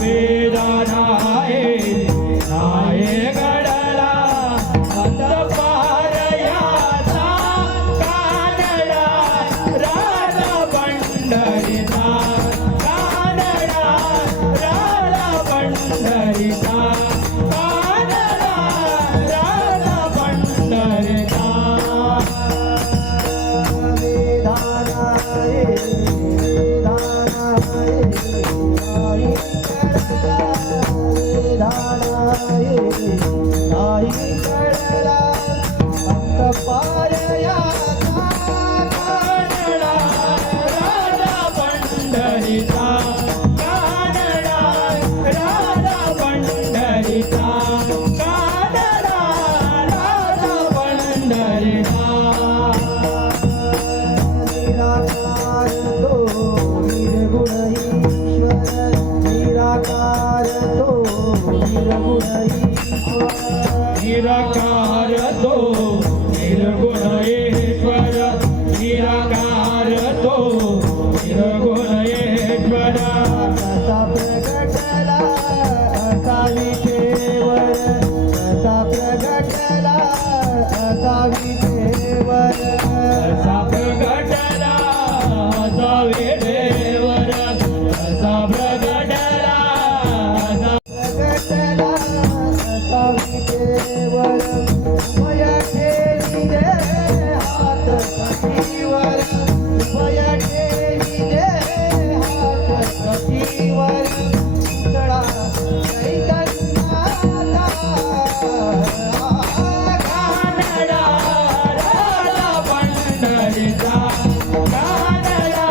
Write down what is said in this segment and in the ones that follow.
वेदनाये नाये घडला अंतपारयाचा कानडा राजा पंढरीचा कानडा राजा पंढरीचा कानडा राजा पंढरीचा निराकार तो निर्गुण ईश्वर निराकार तो निर्गुण ईश्वर कसा प्रगटला असा विठेवर कसा प्रगटला असा विठेवर असा प्रगटला असा वेळेवर असा प्रगटला असा प्रगटला असा विठेवर भय ठेवी दे हात कटीवर भय ठेवी दे हात कटीवर तळा चैतन्याचा कानडा राजा पंढरीचा कानडा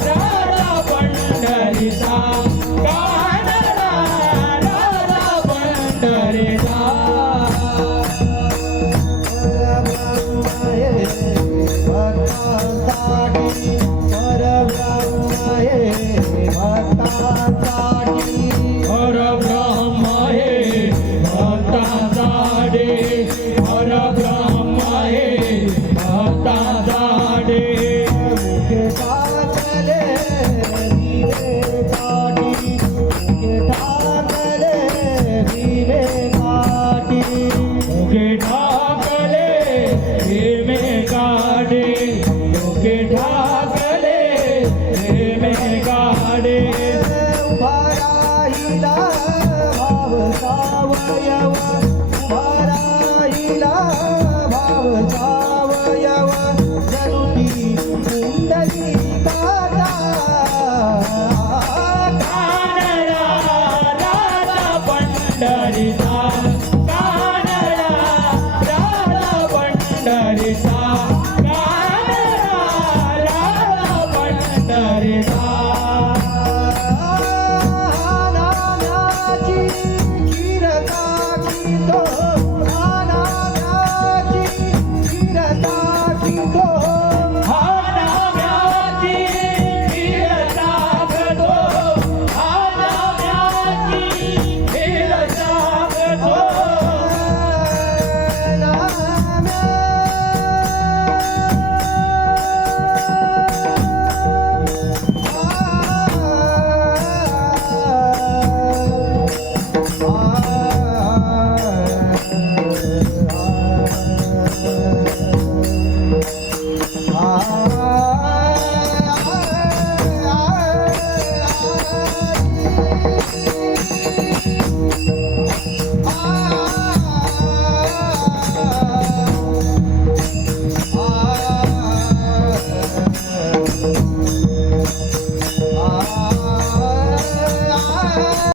राजा पंढरीचा कानडा राजा पंढरीचा परब्रह्म हे भक्तांसाठी परब्रह्म हे भक्तांसाठी मुखे टाकले दिवे काठी मुखे टाकले दिवे काठी मुखे ठाकले हेमे काढे मुखे ठाकले हेमे काढे उभा राहिला